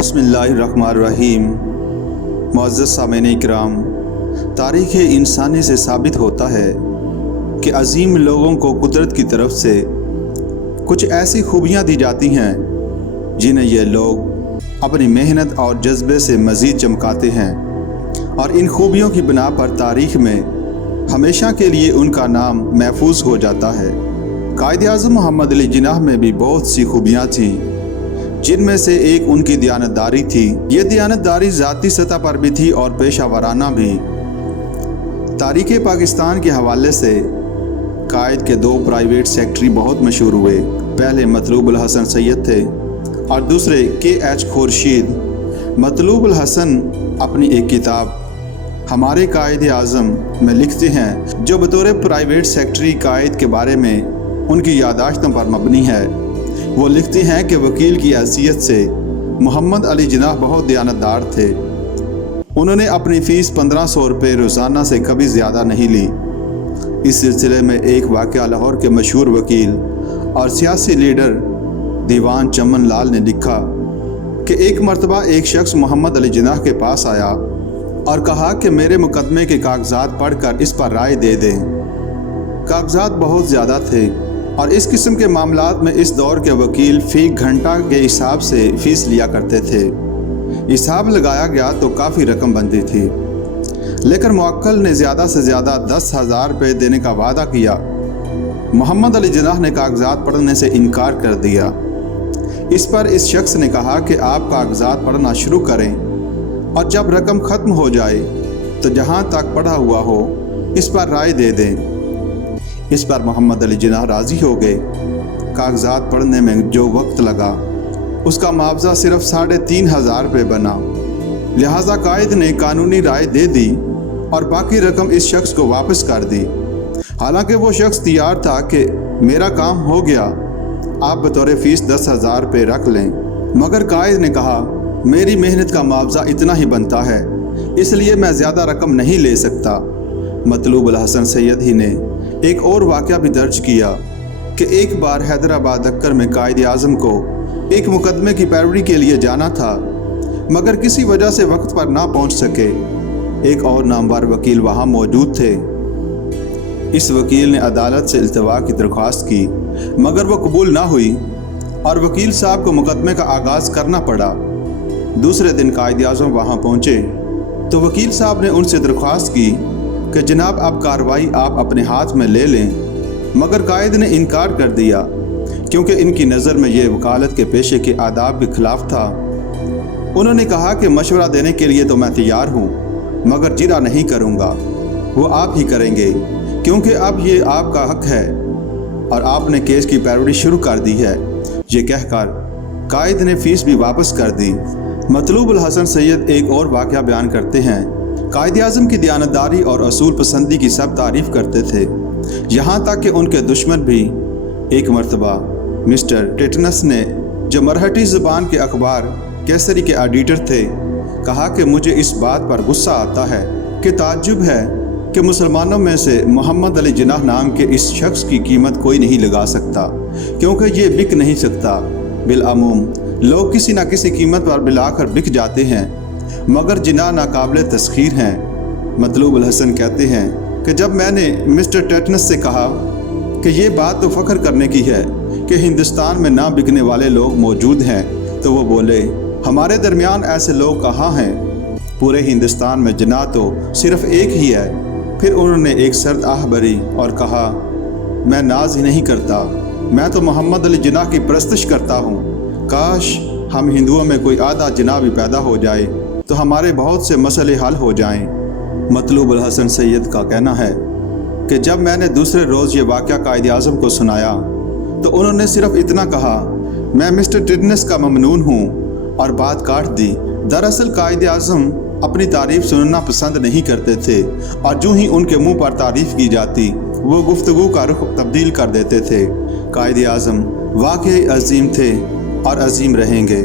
बिस्मिल्लाहिर्रहमानिर्रहीम। मुअज़्ज़ज़ सामीन इकराम, तारीख़ इंसानी से साबित होता है कि अज़ीम लोगों को कुदरत की तरफ से कुछ ऐसी खूबियाँ दी जाती हैं जिन्हें ये लोग अपनी मेहनत और जज्बे से मज़ीद चमकाते हैं, और इन खूबियों की बिना पर तारीख़ में हमेशा के लिए उनका नाम महफूज हो जाता है। कायद-ए-आज़म मोहम्मद अली जिन्नाह में भी बहुत सी खूबियाँ थीं, जिनमें से एक उनकी दयानतदारी थी। ये दयानतदारी ज़ाती सतह पर भी थी और पेशा वाराना भी। तारीख़ पाकिस्तान के हवाले से कायद के दो प्राइवेट सेक्रेटरी बहुत मशहूर हुए। पहले मतलूब उल हसन सैयद थे और दूसरे के.एच. खुर्शीद। मतलूब उल हसन अपनी एक किताब हमारे कायद-ए-आज़म में लिखते हैं, जो बतौर प्राइवेट सेक्रेटरी कायद के बारे में उनकी यादाश्तों पर मबनी है। वो लिखते हैं कि वकील की हैसियत से मोहम्मद अली जिन्नाह बहुत दयानतदार थे। उन्होंने अपनी फ़ीस 1500 रुपये रोज़ाना से कभी ज़्यादा नहीं ली। इस सिलसिले में एक वाक़या लाहौर के मशहूर वकील और सियासी लीडर दीवान चमन लाल ने लिखा कि एक मरतबा एक शख्स मोहम्मद अली जिन्नाह के पास आया और कहा कि मेरे मुकदमे के कागजात पढ़कर इस पर राय दे दें। कागजात बहुत ज़्यादा थे और इस किस्म के मामलात में इस दौर के वकील फ़ी घंटा के हिसाब से फ़ीस लिया करते थे। हिसाब लगाया गया तो काफ़ी रकम बनती थी, लेकिन मुवक्किल ने ज़्यादा से ज़्यादा 10,000 रुपये देने का वादा किया। मोहम्मद अली जिन्नाह ने कागजात पढ़ने से इनकार कर दिया। इस पर इस शख्स ने कहा कि आप कागजात पढ़ना शुरू करें और जब रकम ख़त्म हो जाए तो जहाँ तक पढ़ा हुआ हो इस पर राय दे दें। इस पर मोहम्मद अली जिन्नाह राज़ी हो गए। कागजात पढ़ने में जो वक्त लगा उसका मुआवजा सिर्फ 3,500 रुपये बना। लिहाजा कायद ने कानूनी राय दे दी और बाकी रकम इस शख्स को वापस कर दी। हालांकि वो शख्स तैयार था कि मेरा काम हो गया, आप बतौर फ़ीस 10,000 रुपये रख लें, मगर कायद ने कहा मेरी मेहनत का मुआवजा इतना ही बनता है, इसलिए मैं ज़्यादा रकम नहीं ले सकता। मतलूब उल हसन सैयद ही ने एक और वाक़या भी दर्ज किया कि एक बार हैदराबाद अक्कर में कायद-ए-आज़म को एक मुकदमे की पैरवी के लिए जाना था, मगर किसी वजह से वक्त पर ना पहुंच सके। एक और नामवर वकील वहां मौजूद थे। इस वकील ने अदालत से इल्तवा की दरख्वास्त की, मगर वो कबूल ना हुई और वकील साहब को मुकदमे का आगाज़ करना पड़ा। दूसरे दिन कायद-ए-आज़म वहाँ पहुँचे तो वकील साहब ने उनसे दरख्वास्त की कि जनाब अब कार्रवाई आप अपने हाथ में ले लें, मगर कायद ने इनकार कर दिया क्योंकि इनकी नज़र में ये वकालत के पेशे के आदाब के ख़िलाफ़ था। उन्होंने कहा कि मशवरा देने के लिए तो मैं तैयार हूँ, मगर जिरा नहीं करूँगा, वो आप ही करेंगे क्योंकि अब ये आपका हक है और आपने केस की पैरवी शुरू कर दी है। ये कहकर कायद ने फ़ीस भी वापस कर दी। मतलूब उल हसन सैयद एक और वाक़या बयान करते हैं। कायद-ए-आज़म की दयानतदारी और असूल पसंदी की सब तारीफ़ करते थे, यहाँ तक कि उनके दुश्मन भी। एक मरतबा मिस्टर टेटनस ने, जो मराठी ज़बान के अखबार केसरी के एडिटर थे, कहा कि मुझे इस बात पर गुस्सा आता है कि ताज्जुब है कि मुसलमानों में से मोहम्मद अली जिन्नाह नाम के इस शख्स की कीमत कोई नहीं लगा सकता, क्योंकि ये बिक नहीं सकता। बिलअमूम लोग किसी न किसी कीमत पर मिलाकर बिक जाते हैं, मगर जिन्नाह नाकाबिल तस्खीर हैं। मतलूब उल हसन कहते हैं कि जब मैंने मिस्टर टेटनस से कहा कि ये बात तो फ़ख्र करने की है कि हिंदुस्तान में ना बिकने वाले लोग मौजूद हैं, तो वो बोले हमारे दरमियान ऐसे लोग कहाँ हैं, पूरे हिंदुस्तान में जिन्नाह तो सिर्फ़ एक ही है। फिर उन्होंने एक सर्द आह भरी और कहा मैं नाज ही नहीं करता, मैं तो मोहम्मद अली जिन्नाह की परस्तिश करता हूँ। काश हम हिंदुओं में कोई आधा जिन्नाह भी पैदा हो जाए तो हमारे बहुत से मसले हल हो जाएं। मतलूब उल हसन सैयद का कहना है कि जब मैंने दूसरे रोज़ ये वाक़या कायद-ए-आज़म को सुनाया तो उन्होंने सिर्फ इतना कहा मैं मिस्टर टेटनस का ममनून हूँ, और बात काट दी। दरअसल कायद-ए-आज़म अपनी तारीफ़ सुनना पसंद नहीं करते थे और जो ही उनके मुँह पर तारीफ़ की जाती वो गुफ्तगू का रुख तब्दील कर देते थे। कायद-ए-आज़म वाक़ई अजीम थे और अजीम रहेंगे।